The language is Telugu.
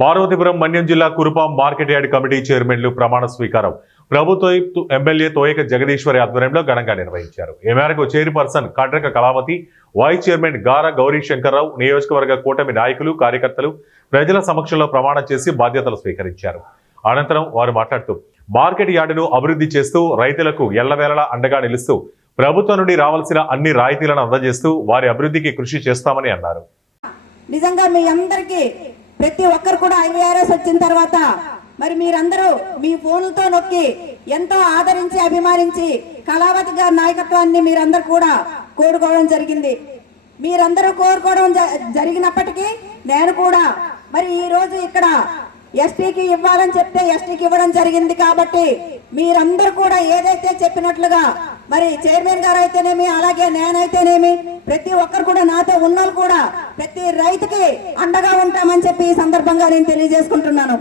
పార్వతీపురం మన్యం జిల్లా కురుపాం మార్కెట్ యార్డ్ కమిటీ చైర్మన్లు ప్రమాణ స్వీకారం ప్రభుత్వ ఎమ్మెల్యే తోయక జగదీశ్వరి ఆధ్వర్యంలో ఘనంగా నిర్వహించారు. ఈ మేరకు చైర్పర్సన్ కాట్రక కళావతి, వైస్ చైర్మన్ గార గౌరీ శంకర్రావు, నియోజకవర్గ కూటమి నాయకులు, కార్యకర్తలు ప్రజల సమక్షంలో ప్రమాణం చేసి బాధ్యతలు స్వీకరించారు. అనంతరం వారు మాట్లాడుతూ మార్కెట్ యార్డును అభివృద్ధి చేస్తూ రైతులకు ఎల్లవేళలా అండగా నిలుస్తూ ప్రభుత్వం నుండి రావాల్సిన అన్ని రాయితీలను అందజేస్తూ వారి అభివృద్ధికి కృషి చేస్తామని అన్నారు. నిజంగా మీ అందరికీ ప్రతి ఒక్కరు కూడా ఐవీఆర్ఎస్ వచ్చిన తర్వాత మరి మీరందరూ మీ ఫోన్లతో నొక్కి ఎంతో ఆదరించి అభిమానించి కళావతి గారి నాయకత్వాన్ని మీరందరూ కూడా కోరుకోవడం జరిగింది. మీరందరూ కోరుకోవడం జరిగినప్పటికీ నేను కూడా మరి ఈ రోజు ఇక్కడ ఎస్టీకి ఇవ్వాలని చెప్తే ఎస్టీకి ఇవ్వడం జరిగింది. కాబట్టి మీరందరూ కూడా ఏదైతే చెప్పినట్లుగా మరి చైర్మన్ గారు అయితేనేమి, అలాగే నేనైతేనేమి, ప్రతి ఒక్కరు కూడా నాతో ఉన్నోళ్ళు కూడా ప్రతి రైతుకి అండగా ఉంటామని చెప్పి ఈ సందర్భంగా నేను తెలియజేసుకుంటున్నాను.